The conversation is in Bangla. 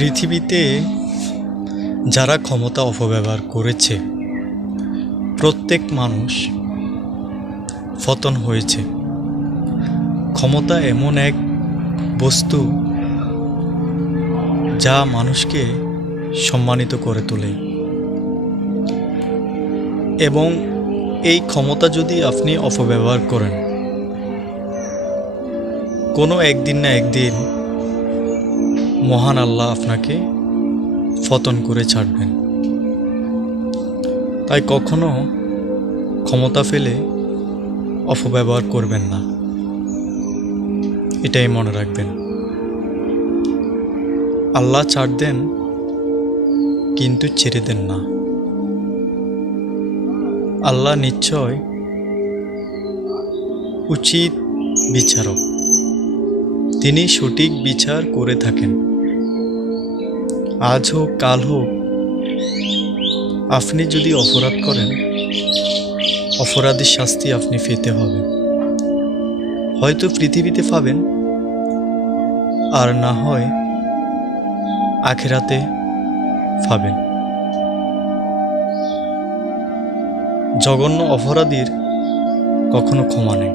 পৃথিবীতে যারা ক্ষমতা অপব্যবহার করেছে প্রত্যেক মানুষ পতন হয়েছে। ক্ষমতা এমন এক বস্তু যা মানুষকে সম্মানিত করে তোলে, এবং এই ক্ষমতা যদি আপনি অপব্যবহার করেন, কোনো একদিন না একদিন মহান আল্লাহ আপনাকে পতন করে ছাড়বেন। তাই কখনো ক্ষমতা ফেলে অপব্যবহার করবেন না, এটাই মনে রাখবেন। আল্লাহ ছাড় দেন কিন্তু ছেড়ে দেন না। আল্লাহ নিশ্চয় উচিত বিচারক, তিনি সঠিক বিচার করে থাকেন। আজ হোক কাল হোক, আপনি যদি অপরাধ করেন, অপরাধীর শাস্তি আপনি পেতে হবে। হয়তো পৃথিবীতে পাবেন, আর না হয় আখিরাতে পাবেন। জঘন্য অপরাধীর কখনো ক্ষমা নেই।